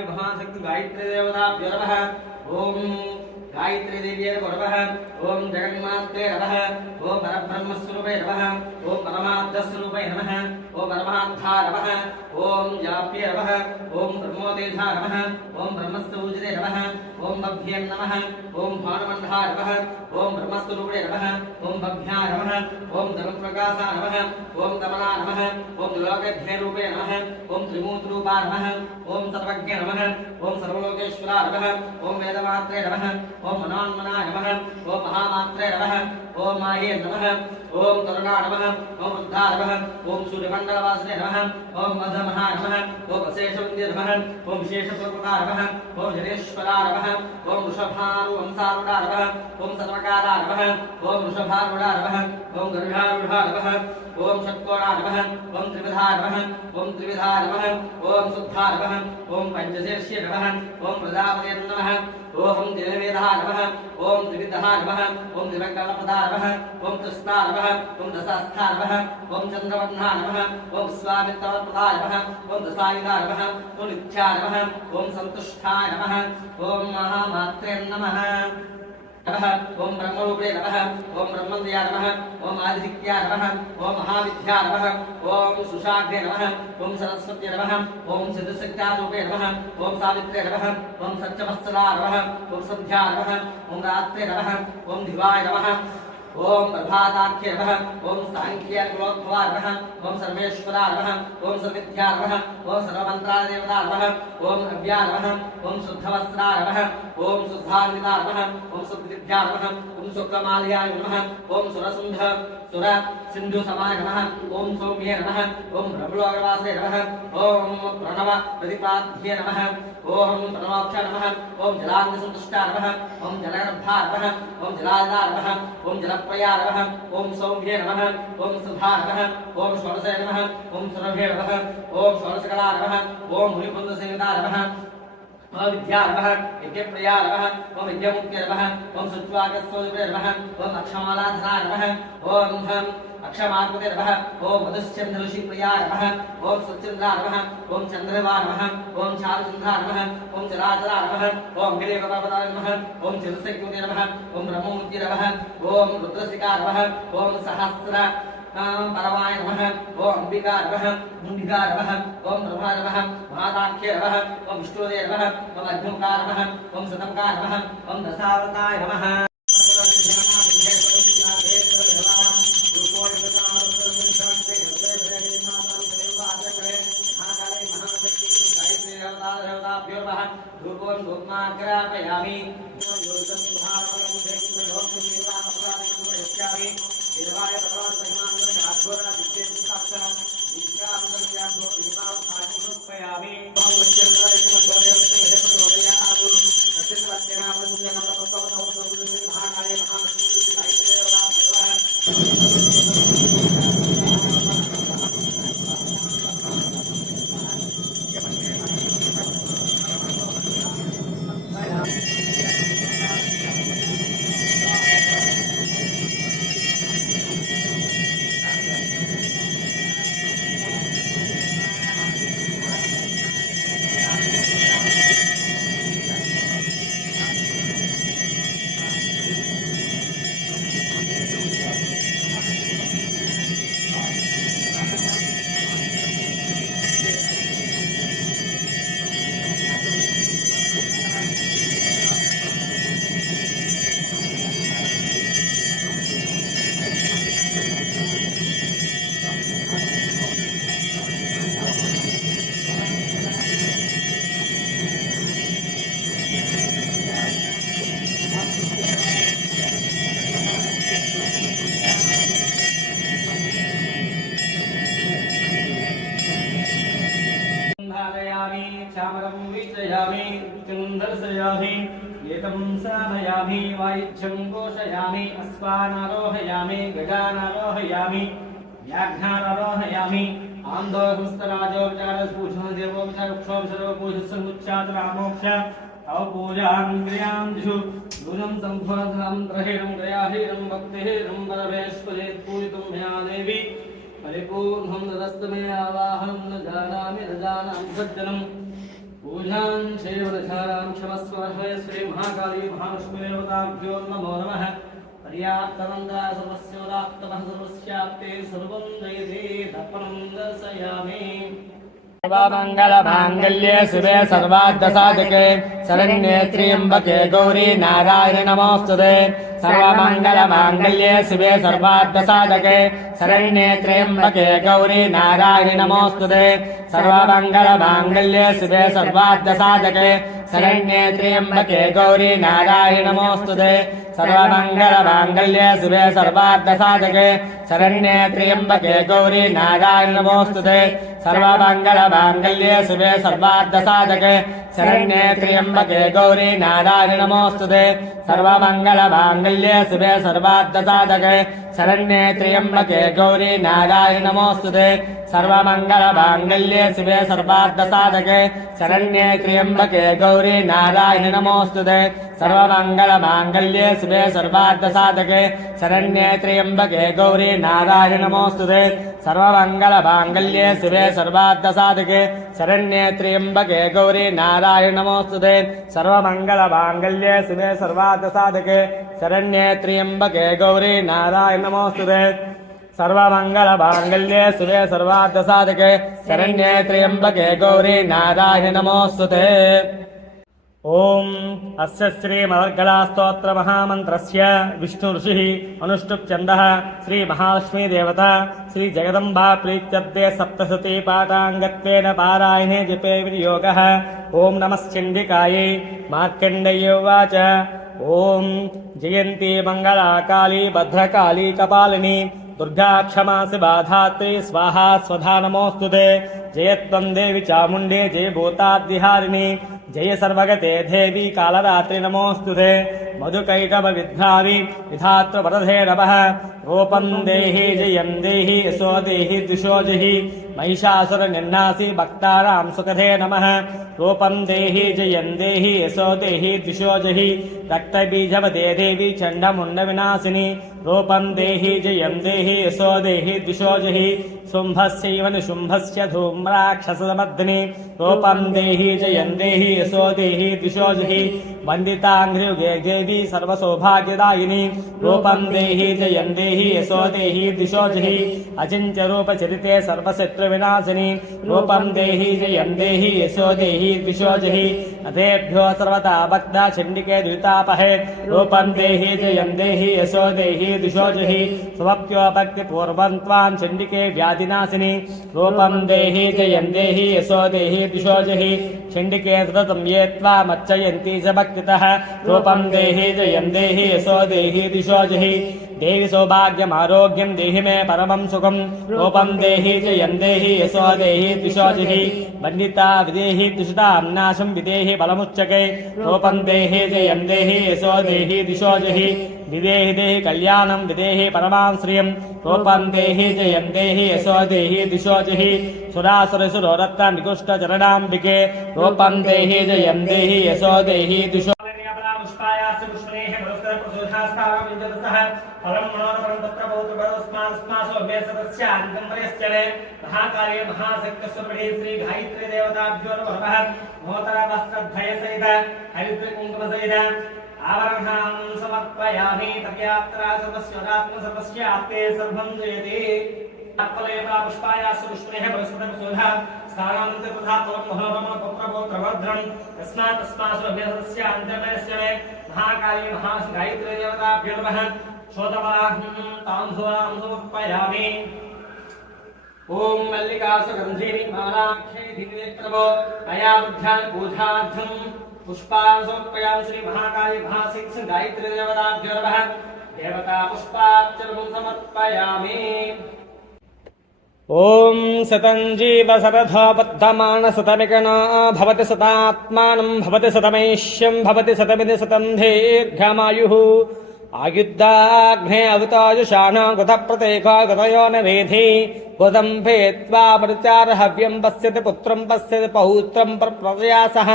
महाकाली महाशक्ति गायत्री देवताभ्यो नमः। ओम गायत्री देव्यै नमः। ओम जगन्मात्रे नमः। ओम परब्रह्मस्वरूपे नमः। ओम परमार्थस्वरूपे नमः। ओम परमार्थाय नमः। ओम जाप्ये नमः। ओम ब्रह्मोदेशाय नमः। ओम ब्रह्मस्तूजिते नमः। ओम बभ्ये नमः। ओम भानुमण्डलाय नमः। ओम ब्रह्मस्वरूपे नमः। ओम बभ्याय नमः। ओम धर्मप्रकाशाय नमः। ओम दमनाय नमः। ओम लोकध्यरूपे नमः। ओम त्रिमूर्तिरूपाय नमः। ओम सर्वज्ञ नमः। ओम सर्वलोकेश्वराय नमः। ओम वेदमात्रे नमः। ओम मनोन्मनाय नमः। ओम महामात्रे नमः। ओम माये नमः। ओम करुणाय नमः। ओम वृद्धाय नमः। ओम सूर्यमण्डलवासिने नमः। ओम मधमहाय नमः। ओम अशेषवन्द्ये नमः। ओम विशेषपूर्वकाय नमः। ओम जनेश्वराय नमः। ओम वृषभानुवंशारूढाय नमः। ओम सर्वकाराय नमः। ओम वृषभारूढाय नमः। ओम गरुडारूढाय नमः। ओम षट्कोणाय नमः। ओम त्रिविधाय नमः। ओम त्रिविधाय नमः। ओम शुद्धाय नमः। ओम पंचशीर्षे नमः। ओम प्रजापते नमः। ओम दिनवेदाय नमः। ओम त्रिविधाय नमः। ओम दिवङ्गलपदाय नमः। ओम त्रिस्ताय नमः। ओम दशास्थाय नमः। ओम चन्द्रवह्नाय नमः। ओम स्वामित्रवत्पदाय नमः। ओम दशायुधाय नमः। ओम नित्याय नमः। ओम सन्तुष्टाय नमः। ओम महामात्रे नमः। ओम ब्रह्मरूपे नमः। ओम ब्रह्मन्द्रयाय नमः। ओम आदित्याय नमः। ओम महाविद्याय नमः। ओम सुषाग्रे नमः। ओम सरस्वत्यै नमः। ओम सिद्धशक्त्यारूपे नमः। ओम सावित्रे नमः। ओम सत्यवत्सलाय नमः। ओम सन्ध्याय नमः। ओम रात्रे नमः। ओम दिवाय नमः। ओम प्रभाताख्ये नमः। ओम सांख्याग्लोद्भवाय नमः। ओम सर्वेश्वराय नमः। ओम सर्वविद्याय नमः। ओम सर्वमन्त्राय देवताय नमः। ओम अव्याय नमः। ओम शुद्धवस्त्राय नमः। ओम शुद्धान्विताय नमः। ओम शुद्धविद्याय नमः। ओम शुक्लमाल्याय नमः। ओम सुरसिंह सुर सिंधु समाय नमः। ओम सौम्ये नमः। ओम ब्रह्मलोकवासे नमः। ओम प्रणव प्रतिपाद्ये नमः। ओम प्रणवाक्षाय नमः। ओम जलाग्निसन्तुष्टाय नमः। ओम जलगर्भाय नमः। ओम जलाधाय नमः। ओम जलप्रयाय नमः। ओम सौम्ये नमः। ओम सुधाय नमः। ओम षोडशे नमः। ओम सुरभे नमः। ओम षोडशकलाय नमः। ओम मुनिकुन्दसेविताय नमः। ओम विद्या नमः। यज्ञप्रिया नमः। ओम यज्ञमुख्ये नमः। ओम सत्त्वागस्वरूपे नमः। ओम अक्षमालाधनाय नमः। ओम अक्षमात्मते नमः। ओम मधुश्चन्द्रऋषिप्रियाय नमः। ओम सच्चन्द्राय नमः। ओम चन्द्रवाय नमः। ओम चारुचन्द्राय नमः। ओम चराचराय नमः। ओम गिरिपदाय नमः। ओम चिरसैक्युते नमः। ओम ब्रह्ममुद्ये नमः। ओम रुद्रसिकाय नमः। ओम सहस्र परमाय नमः। ओम अंबिकाय नमः। मुण्डिकाय नमः। ओम प्रभाय नमः। महाताख्ये नमः। ओम विष्णुदे नमः। ओम अग्निमुखाय नमः। ओम सतमुखाय नमः। ओम दशावताय नमः। रूपों धूमाग्रापयामि। चामरं वीचयामि चन्दर्शयामि एतं साधयामि वायुज्यं घोषयामि अश्वानारोहयामि गजानारोहयामि व्याघ्रानारोहयामि आन्धोपुस्तराजोपचारपूजनदेवोपचारक्षोभसर्वपूजसमुच्चातरामोक्ष अवपूजां क्रियां दिशु नूनं सम्भोधनं ग्रहेणं ग्रयाहीनं भक्तिहीनं परमेश्वरेत् पूजितुं मया देवी परिपूर्णं ददस्तु मे आवाहनं न जानामि न जानामि सज्जनम् पूजां श्रीवरधारां क्षमस्व श्री महाकाली महालक्ष्मी देवताभ्यो नमो नमः पर्याप्तनन्दा सर्वस्योदात्तमः सर्वस्याप्ते सर्वं जयते दर्पणं दर्शयामि सर्वमङ्गलमाङ्गल्ये शिवे सर्वार्थसाधके शरण्ये त्र्यम्बके गौरी नारायणि नमोऽस्तुते सर्वमङ्गलमाङ्गल्ये शिवे सर्वार्थसाधके शरण्ये त्र्यम्बके गौरी नारायणि नमोऽस्तुते सर्वमङ्गलमाङ्गल्ये शिवे सर्वार्थसाधके शरण्ये त्र्यम्बके गौरी नारायणि नमोऽस्तुते सर्वमङ्गलमाङ्गल्ये शिवे सर्वार्थसाधके शरण्ये त्र्यम्बके गौरी नारायणि नमोऽस्तुते सर्वमङ्गलमाङ्गल्ये शिवे सर्वार्थसाधके शरण्ये त्र्यम्बके गौरी नारायणि नमोऽस्तुते सर्वमङ्गलमाङ्गल्ये शिवे सर्वार्थसाधके शरण्ये त्र्यम्बके गौरी नारायणि नमोऽस्तुते सर्वमङ्गलमाङ्गल्ये शिवे सर्वार्थसाधके शरण्ये त्र्यम्बके गौरी नारायणि नमोऽस्तुते सर्वमङ्गलमाङ्गल्ये शिवे सर्वार्थसाधके शरण्ये त्र्यम्बके गौरी नारायणि नमोऽस्तुते सर्वमङ्गलमाङ्गल्ये शिवे सर्वार्थसाधके शरण्ये त्र्यम्बके गौरी नारायणि नमोऽस्तुते सर्वमङ्गलमाङ्गल्ये शिवे सर्वार्थसाधके शरण्ये त्र्यम्बके गौरी नारायणि नमोऽस्तुते सर्वमङ्गलमाङ्गल्ये शिवे सर्वार्थसाधके शरण्ये त्र्यम्बके गौरी नारायणि नमोऽस्तुते ओम अस्य श्रीमद्गलास्तोत्र महामन्त्रस्य विष्णुऋषिः अनुष्टुप् छन्दः श्री महालक्ष्मी देवता श्री जगदम्बा प्रीत्यर्थे सप्तशती पाठाङ्गत्वेन पारायणे जपे विनियोगः ओम नमः चण्डिकायै मार्कण्डेय उवाच ओम जयन्ती मङ्गला काली भद्रकाली कपालिनी दुर्गा क्षमा शिवा धात्री स्वाहा स्वधा नमोऽस्तुते जयत्वं देवी चामुण्डे जय भूताद्विहारिणी जय सर्वगते देवी कालरात्रि नमोऽस्तुते मधुकैटभ विद्धारि विधात्र वरदे नमः रूपं देहि जयं देहि यशो देहि द्विषो जहि महिषासुर निर्नासि भक्तानां सुखदे नमः रूपं देहि जयं देहि यशो देहि द्विषो जहि रक्तबीजवदे देवी चण्डमुण्ड विनाशिनी रूपं देहि जयं देहि यशो देहि द्विषो जहि शुम्भस्यैव निशुम्भस्य धूम्राक्षसमर्दिनी रूपं देहि जयं देहि यशो देहि द्विषो जहि वन्दिताङ्घ्रियुगे देवी सर्वसौभाग्यदायिनी रूपं देहि जयं देहि यशो देहि द्विषो जहि अचिन्त्यरूपचरिते सर्वशत्रुविनाशिनी रूपं देहि जयं देहि यशो देहि द्विषो जहि अथेभ्यो सर्वथा भक्ता चण्डिके द्वितापहे रूपं देहि जयं देहि यशो देहि द्विषो जहि स्वप्यो भक्तिपूर्वं त्वां चण्डिके व्याधिनाशिनी रूपं देहि जयं देहि यशो देहि द्विषो जहि चण्डिके सततं ये त्वामर्चयन्ति च भक्तितः रूपं देहि जयं देहि यशो देहि द्विषो जहि देहि सौभाग्यमारोग्यं देहि मे परमं सुखं रूपं देहि जयं देहि यशो देहि द्विषो जहि वन्दिता विदेहि दुषितां नाशं विदेहि बलमुच्चके रूपं देहि जयं देहि यशो देहि द्विषो जहि विदेहि देहि कल्याणं विदेहि परमां श्रियं रूपं देहि जयं देहि यशो देहि द्विषो जहि सुरासुरसुरोरत्न निकुष्टचरणाम्बिके रूपं देहि जयं देहि यशो देहि द्विषो पुष्पायास्य पुष्पनेः पुरस्करप्रचोदनास्तावविन्दतः फलं मनोरमं तत्र बहुतस्मास्मासो अभ्यसतस्य आदिगम्बरेश्चरे महाकार्ये महाशक्तिस्वरूपिणी श्री गायत्री देवताभ्यो नमः मोहतरा वस्त्रद्वयसहित हरिद्रकुङ्कुमसहित आवरणं समर्पयामि तर्यात्रा सर्वस्योदात्म सर्वस्याप्ते सर्वं जयति फलेवा पुष्पायास्य पुष्पनेः पुरस्करप्रचोदः स्थानान्ते तथा फलं मनोरमं पुत्रपौत्रभद्रं तस्मासो अभ्यसतस्य आदिगम्बरेश्चरे महाकाली महागायत्री देवताभ्यो नमः शोतवाहं ताम्भुवां समर्पयामि ओम मल्लिकासुगन्धिनी मालाख्ये दिव्यप्रभो मया बुद्ध्यान् पूजार्थं पुष्पान् समर्पयामि श्री महाकाली महाशक्ति गायत्री देवताभ्यो नमः देवता पुष्पार्चनं समर्पयामि ओम सतं जीव शरथो वर्धमान शतमिकनो भवति शतात्मानं भवति शतमैष्यं भवति शतमिति शतं दीर्घमायुः आयुद्धाग्ने अवतायुषाणो गतप्रतेको गतयो न वेधि गोदं भेत्वा परिचारहव्यं पश्यति पुत्रं पश्यति पौत्रं प्रयासः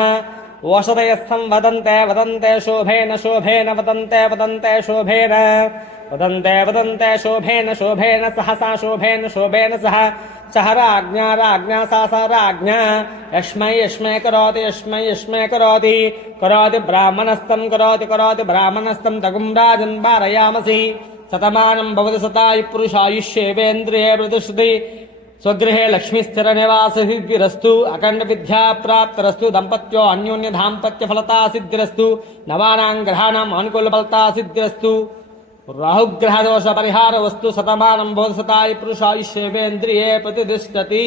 ओषधयस्थं वदन्ते वदन्ते शोभेन शोभेन वदन्ते वदन्ते शोभेन वदन्ते वदन्ते शोभेन शोभेन सहसा शोभेन शोभेन सह सह राज्ञा राज्ञा सा स राज्ञा यस्मै यस्मै करोति करोति ब्राह्मणस्तं करोति ब्राह्मणस्तं तगुं राजन् वारयामसि शतमानं भवति शतायु पुरुषायुष्येवेन्द्रिये प्रतिष्ठति स्वगृहे लक्ष्मीस्थिरनिवाससिद्धिरस्तु अखण्डविद्याप्राप्तिरस्तु दम्पत्यो अन्योन्य दाम्पत्यफलता सिद्धिरस्तु नवानां ग्रहाणाम् अनुकूलफलता सिद्धिरस्तु राहुग्रहदोष परिहार वस्तु शतमानं भवति शतायु पुरुषायुष्येवेन्द्रिये प्रतिष्ठति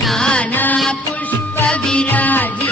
नाना पुष्प विराज